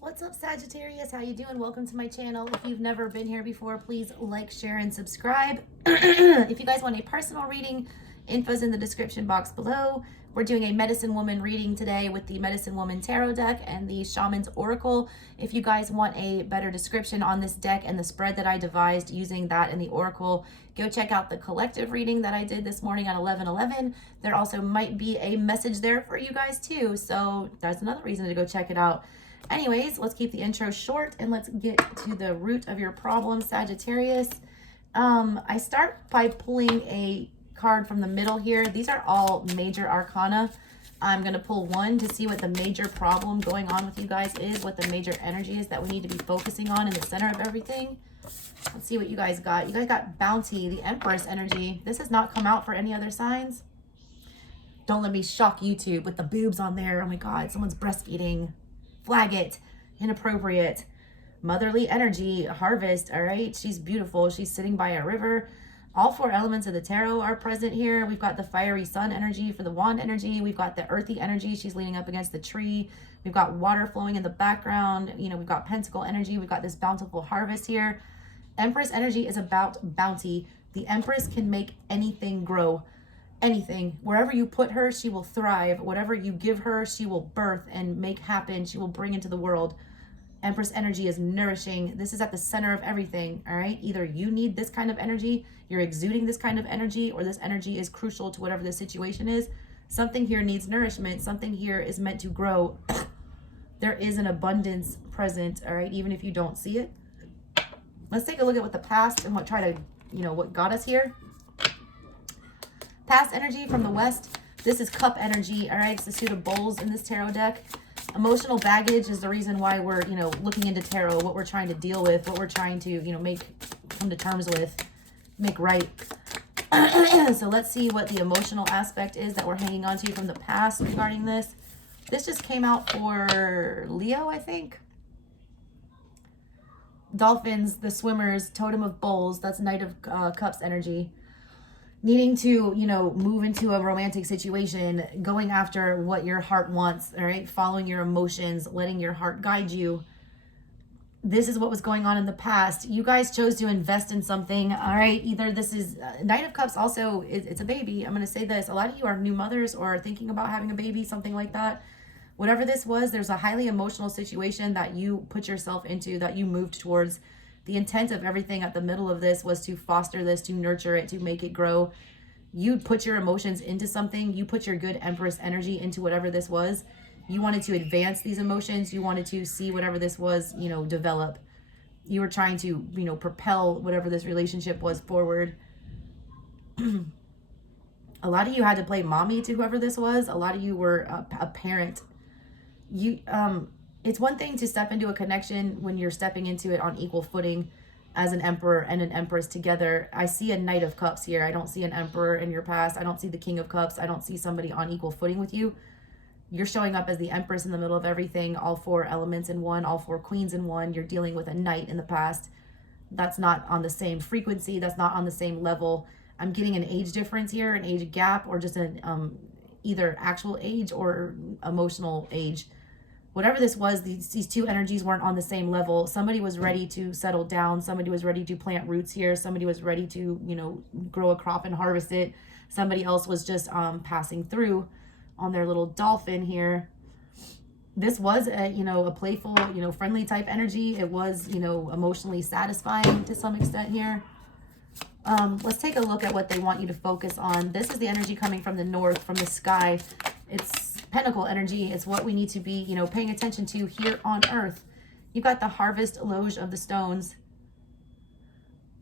What's up, Sagittarius? How you doing? Welcome to my channel. If you've never been here before, please like, share, and subscribe. If you guys want a personal reading, info's in the description box below. We're doing a Medicine Woman reading today with the Medicine Woman Tarot deck and the Shaman's Oracle. If you guys want a better description on this deck and the spread that I devised using that and the Oracle, go check out the collective reading that I did this morning on 11/11. There also might be a message there for you guys too, so that's another reason to go check it out. Anyways, let's keep the intro short and let's get to the root of your problem, Sagittarius. I start by pulling a card from the middle here. These are all major arcana. I'm going to pull one to see what the major problem going on with you guys is, what the major energy is that we need to be focusing on in the center of everything. Let's see what you guys got. You guys got Bounty, the Empress energy. This has not come out for any other signs. Don't let me shock YouTube with the boobs on there. Oh my God, someone's breastfeeding. Flag it. Inappropriate. Motherly energy. Harvest. All right. She's beautiful. She's sitting by a river. All four elements of the tarot are present here. We've got the fiery sun energy for the wand energy. We've got the earthy energy. She's leaning up against the tree. We've got water flowing in the background. You know, we've got pentacle energy. We've got this bountiful harvest here. Empress energy is about bounty. The Empress can make anything grow. Anything. Wherever you put her, she will thrive. Whatever you give her, she will birth and make happen. She will bring into the world. Empress energy is nourishing. This is at the center of everything, all right? Either you need this kind of energy, you're exuding this kind of energy, or this energy is crucial to whatever the situation is. Something here needs nourishment. Something here is meant to grow. There is an abundance present, all right? Even if you don't see it. Let's take a look at what the past and what what got us here. Past energy from the West. This is cup energy, all right? It's the suit of bowls in this tarot deck. Emotional baggage is the reason why we're, looking into tarot, what we're trying to deal with, what we're trying to, come to terms with, make right. So let's see what the emotional aspect is that we're hanging on to from the past regarding this. This just came out for Leo, I think. Dolphins, the swimmers, totem of bowls. That's Knight of Cups energy. Needing to, move into a romantic situation, going after what your heart wants, all right? Following your emotions, letting your heart guide you. This is what was going on in the past. You guys chose to invest in something, all right? Either this is Knight of Cups also, it's a baby. I'm going to say this. A lot of you are new mothers or thinking about having a baby, something like that. Whatever this was, there's a highly emotional situation that you put yourself into, that you moved towards. The intent of everything at the middle of this was to foster this, to nurture it, to make it grow. You put your emotions into something. You put your good Empress energy into whatever this was. You wanted to advance these emotions. You wanted to see whatever this was, develop. You were trying to, propel whatever this relationship was forward. A lot of you had to play mommy to whoever this was. A lot of you were a parent. It's one thing to step into a connection when you're stepping into it on equal footing as an emperor and an empress together. I see a Knight of Cups here. I don't see an emperor in your past. I don't see the King of Cups. I don't see somebody on equal footing with you. You're showing up as the empress in the middle of everything, all four elements in one, all four queens in one. You're dealing with a knight in the past. That's not on the same frequency. That's not on the same level. I'm getting an age difference here, an age gap, or just an either actual age or emotional age. Whatever this was, these two energies weren't on the same level. Somebody was ready to settle down. Somebody was ready to plant roots here. Somebody was ready to, grow a crop and harvest it. Somebody else was just passing through on their little dolphin here. This was a playful, friendly type energy. It was, emotionally satisfying to some extent here. Let's take a look at what they want you to focus on. This is the energy coming from the north, from the sky. It's Pentacle energy. It's what we need to be, paying attention to here on earth. You've got the harvest loge of the stones.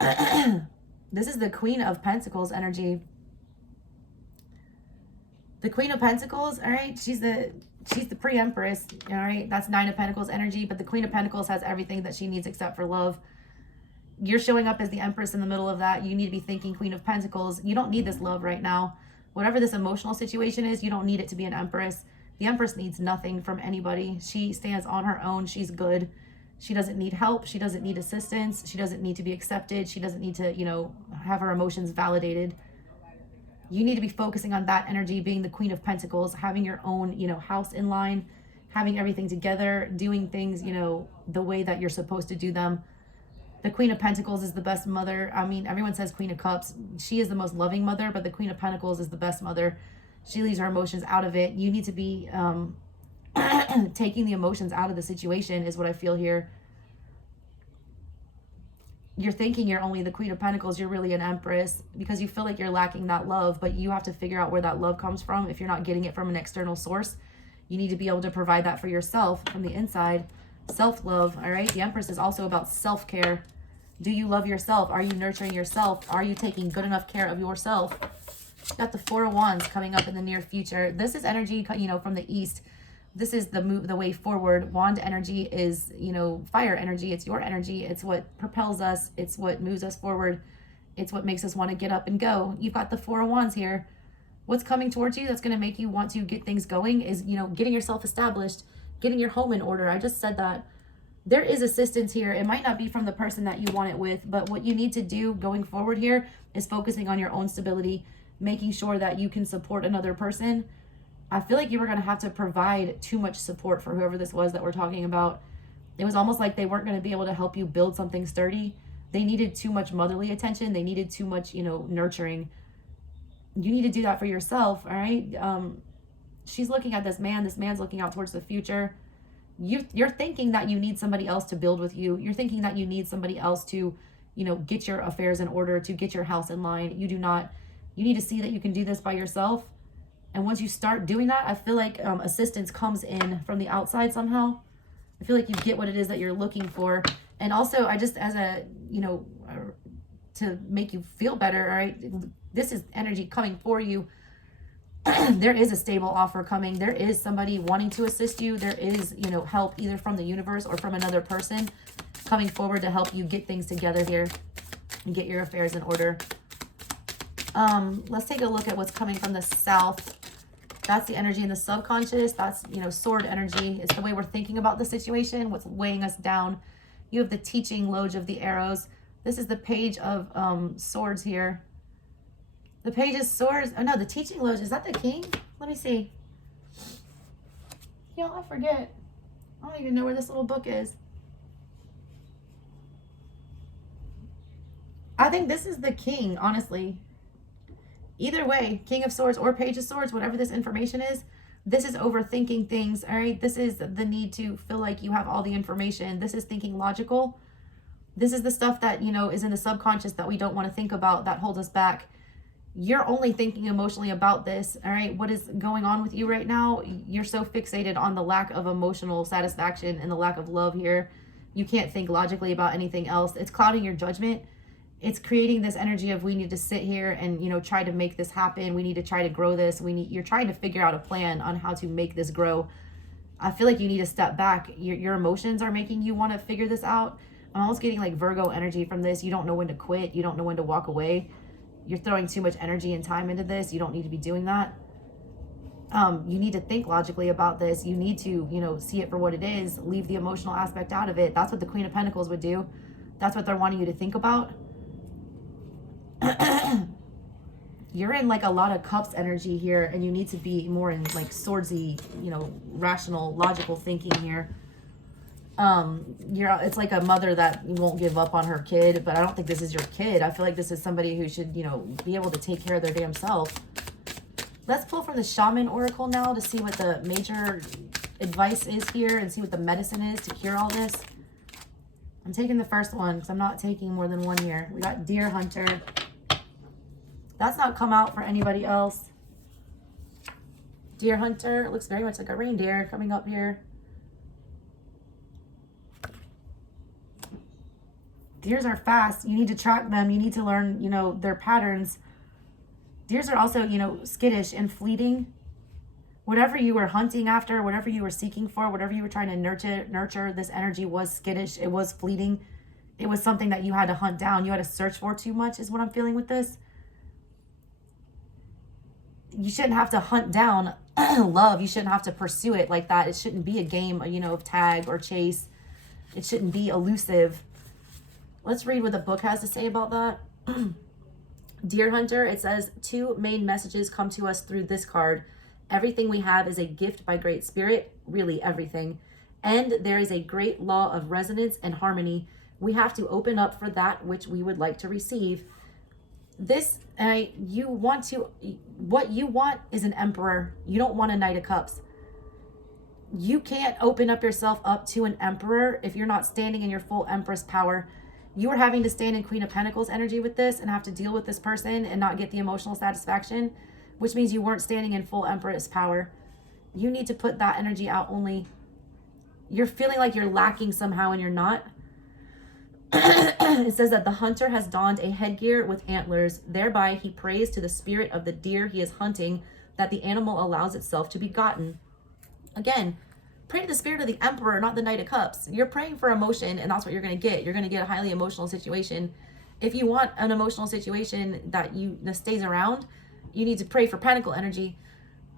This is the Queen of Pentacles energy. The Queen of Pentacles, all right, she's the pre-empress, all right? That's Nine of Pentacles energy, but the Queen of Pentacles has everything that she needs except for love. You're showing up as the empress in the middle of that. You need to be thinking Queen of Pentacles. You don't need this love right now. Whatever this emotional situation is, you don't need it to be an empress. The empress needs nothing from anybody. She stands on her own. She's good. She doesn't need help. She doesn't need assistance. She doesn't need to be accepted. She doesn't need to, have her emotions validated. You need to be focusing on that energy, being the Queen of Pentacles, having your own, house in line, having everything together, doing things, you know, the way that you're supposed to do them. The Queen of Pentacles is the best mother. I mean, everyone says Queen of Cups. She is the most loving mother, but the Queen of Pentacles is the best mother. She leaves her emotions out of it. You need to be taking the emotions out of the situation is what I feel here. You're thinking you're only the Queen of Pentacles. You're really an Empress because you feel like you're lacking that love, but you have to figure out where that love comes from. If you're not getting it from an external source, you need to be able to provide that for yourself from the inside. Self-love, all right? The Empress is also about self-care. Do you love yourself? Are you nurturing yourself? Are you taking good enough care of yourself? Got the Four of Wands coming up in the near future. This is energy, you know, from the East. This is the move, the way forward. Wand energy is, you know, fire energy. It's your energy. It's what propels us. It's what moves us forward. It's what makes us want to get up and go. You've got the Four of Wands here. What's coming towards you that's going to make you want to get things going is, you know, getting yourself established, getting your home in order. I just said that. There is assistance here. It might not be from the person that you want it with, but what you need to do going forward here is focusing on your own stability, making sure that you can support another person. I feel like you were going to have to provide too much support for whoever this was that we're talking about. It was almost like they weren't going to be able to help you build something sturdy. They needed too much motherly attention. They needed too much, you know, nurturing. You need to do that for yourself, all right? She's looking at this man. This man's looking out towards the future. You're thinking that you need somebody else to build with you. You're thinking that you need somebody else to, you know, get your affairs in order, to get your house in line. You do not. You need to see that you can do this by yourself. And once you start doing that, I feel like assistance comes in from the outside somehow. I feel like you get what it is that you're looking for. And also, I just, as a, you know, to make you feel better, all right, this is energy coming for you. There is a stable offer coming. There is somebody wanting to assist you. There is, you know, help either from the universe or from another person coming forward to help you get things together here and get your affairs in order. Let's take a look at what's coming from the South. That's the energy in the subconscious. That's, you know, sword energy. It's the way we're thinking about the situation, what's weighing us down. You have the teaching Loge of the Arrows. This is the Page of Swords here. The Page of Swords. Oh, no, the teaching Loge. Is that the King? Let me see. You know, I forget. I don't even know where this little book is. I think this is the King, honestly. Either way, King of Swords or Page of Swords, whatever this information is, this is overthinking things, all right? This is the need to feel like you have all the information. This is thinking logical. This is the stuff that, you know, is in the subconscious that we don't want to think about, that holds us back. You're only thinking emotionally about this, all right? What is going on with you right now? You're so fixated on the lack of emotional satisfaction and the lack of love here. You can't think logically about anything else. It's clouding your judgment. It's creating this energy of we need to sit here and, you know, try to make this happen. We need to try to grow this. You're trying to figure out a plan on how to make this grow. I feel like you need to step back. Your emotions are making you want to figure this out. I'm almost getting like Virgo energy from this. You don't know when to quit. You don't know when to walk away. You're throwing too much energy and time into this. You don't need to be doing that. You need to think logically about this. You need to, you know, see it for what it is. Leave the emotional aspect out of it. That's what the Queen of Pentacles would do. That's what they're wanting you to think about. You're in like a lot of cups energy here, and you need to be more in like swordsy, you know, rational, logical thinking here. It's like a mother that won't give up on her kid, but I don't think this is your kid. I feel like this is somebody who should, you know, be able to take care of their damn self. Let's pull from the Shaman Oracle now to see what the major advice is here and see what the medicine is to cure all this. I'm taking the first one because I'm not taking more than one here. We got Deer Hunter. That's not come out for anybody else. Deer Hunter. It looks very much like a reindeer coming up here. Deers are fast. You need to track them. You need to learn, you know, their patterns. Deers are also, you know, skittish and fleeting. Whatever you were hunting after, whatever you were seeking for, whatever you were trying to nurture, this energy was skittish. It was fleeting. It was something that you had to hunt down. You had to search for too much is what I'm feeling with this. You shouldn't have to hunt down love. You shouldn't have to pursue it like that. It shouldn't be a game, you know, of tag or chase. It shouldn't be elusive. Let's read what the book has to say about that. Deer Hunter, it says, 2 main messages come to us through this card. Everything we have is a gift by Great Spirit. really everything. And there is a great law of resonance and harmony. We have to open up for that which we would like to receive. What you want is an Emperor. You don't want a Knight of Cups. You can't open up yourself up to an Emperor if you're not standing in your full Empress power. You are having to stand in Queen of Pentacles energy with this and have to deal with this person and not get the emotional satisfaction, which means you weren't standing in full Empress power. You need to put that energy out only. You're feeling like you're lacking somehow and you're not. It says that the hunter has donned a headgear with antlers. Thereby he prays to the spirit of the deer he is hunting that the animal allows itself to be gotten. Again, pray to the spirit of the Emperor, not the Knight of Cups. You're praying for emotion, and that's what you're going to get. You're going to get a highly emotional situation. If you want an emotional situation that stays around, you need to pray for Pentacle energy.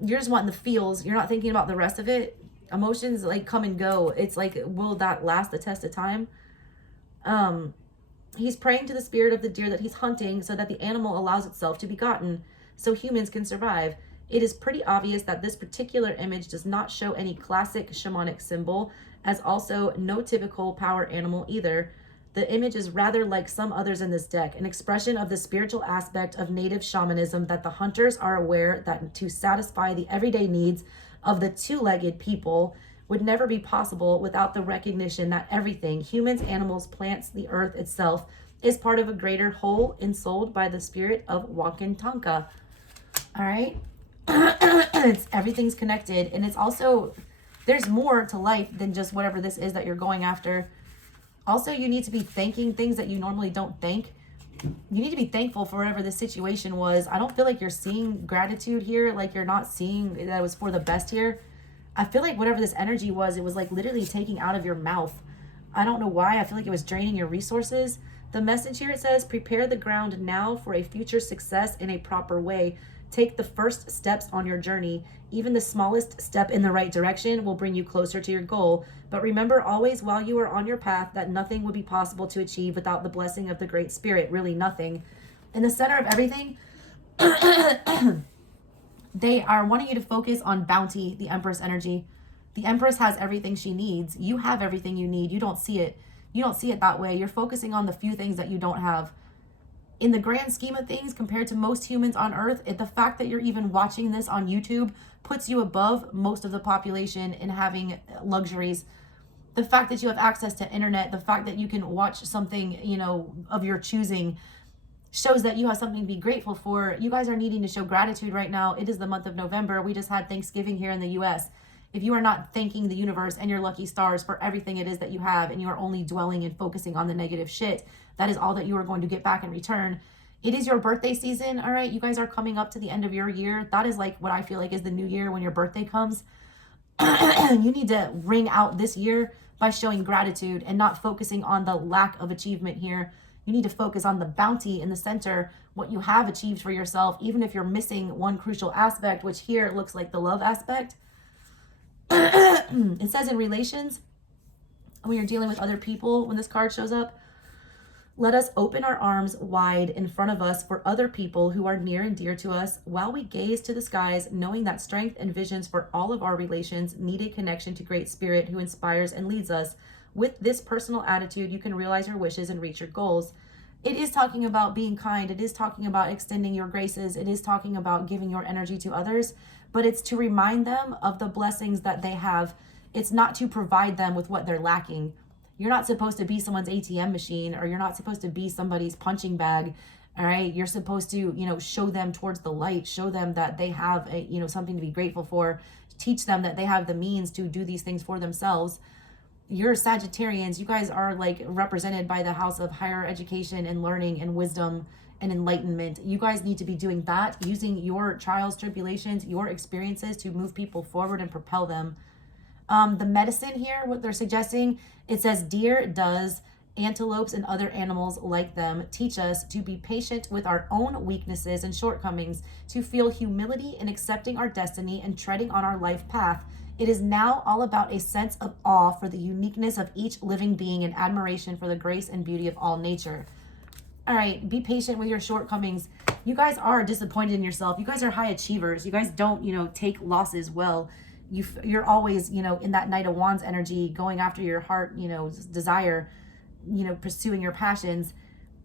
You're just wanting the feels. You're not thinking about the rest of it. Emotions like come and go. It's like, will that last the test of time? He's praying to the spirit of the deer that he's hunting so that the animal allows itself to be gotten so humans can survive. It is pretty obvious that this particular image does not show any classic shamanic symbol, as also no typical power animal either. The image is rather like some others in this deck, an expression of the spiritual aspect of native shamanism that the hunters are aware that to satisfy the everyday needs of the two-legged people would never be possible without the recognition that everything, humans, animals, plants, the earth itself, is part of a greater whole ensouled by the spirit of Wakantanka. All right? Everything's connected, and it's also, there's more to life than just whatever this is that you're going after. Also, you need to be thanking things that you normally don't thank. You need to be thankful for whatever the situation was. I don't feel like you're seeing gratitude here, like you're not seeing that it was for the best here. I feel like whatever this energy was, it was like literally taking out of your mouth. I don't know why. I feel like it was draining your resources. The message here, it says, prepare the ground now for a future success in a proper way. Take the first steps on your journey. Even the smallest step in the right direction will bring you closer to your goal. But remember always while you are on your path that nothing would be possible to achieve without the blessing of the Great Spirit. Really nothing. In the center of everything, they are wanting you to focus on bounty, the Empress energy. The Empress has everything she needs. You have everything you need. You don't see it. You don't see it that way. You're focusing on the few things that you don't have. In the grand scheme of things, compared to most humans on Earth, the fact that you're even watching this on YouTube puts you above most of the population in having luxuries. The fact that you have access to internet, the fact that you can watch something, of your choosing, shows that you have something to be grateful for. You guys are needing to show gratitude right now. It is the month of November. We just had Thanksgiving here in the US. If you are not thanking the universe and your lucky stars for everything it is that you have, and you are only dwelling and focusing on the negative shit, that is all that you are going to get back in return. It is your birthday season, all right? You guys are coming up to the end of your year. That is like what I feel like is the new year when your birthday comes. You need to ring out this year by showing gratitude and not focusing on the lack of achievement here. You need to focus on the bounty in the center, what you have achieved for yourself, even if you're missing one crucial aspect, which here looks like the love aspect. It says in relations, when you're dealing with other people, when this card shows up, let us open our arms wide in front of us for other people who are near and dear to us while we gaze to the skies, knowing that strength and visions for all of our relations need a connection to Great Spirit who inspires and leads us. With this personal attitude, you can realize your wishes and reach your goals. It is talking about being kind. It is talking about extending your graces. It is talking about giving your energy to others, but it's to remind them of the blessings that they have. It's not to provide them with what they're lacking. You're not supposed to be someone's ATM machine, or you're not supposed to be somebody's punching bag. All right. You're supposed to, show them towards the light, show them that they have something to be grateful for, teach them that they have the means to do these things for themselves. You're Sagittarians. You guys are like represented by the house of higher education and learning and wisdom and enlightenment. You guys need to be doing that, using your trials, tribulations, your experiences to move people forward and propel them. The medicine here, what they're suggesting, it says deer, does, antelopes, and other animals like them teach us to be patient with our own weaknesses and shortcomings, to feel humility in accepting our destiny and treading on our life path. It is now all about a sense of awe for the uniqueness of each living being and admiration for the grace and beauty of all nature. All right, be patient with your shortcomings. You guys are disappointed in yourself. You guys are high achievers. You guys don't, take losses well. you're always, you know, in that Knight of Wands energy, going after your heart, you know, desire, you know, pursuing your passions.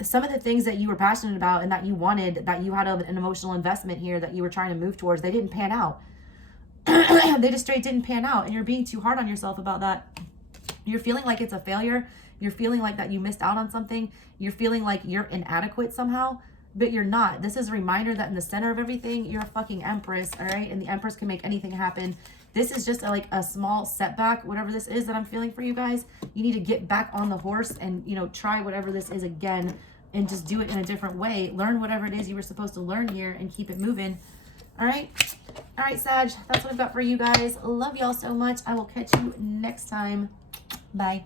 Some of the things that you were passionate about and that you wanted, that you had an emotional investment here that you were trying to move towards, they didn't pan out. They just straight didn't pan out, and you're being too hard on yourself about that. You're feeling like it's a failure. You're feeling like that you missed out on something. You're feeling like you're inadequate somehow, but you're not. This is a reminder that in the center of everything, you're a fucking empress, all right? And the empress can make anything happen. This is just like a small setback, whatever this is that I'm feeling for you guys. You need to get back on the horse and, you know, try whatever this is again, and just do it in a different way. Learn whatever it is you were supposed to learn here and keep it moving. All right. All right, Sag, that's what I've got for you guys. Love y'all so much. I will catch you next time. Bye.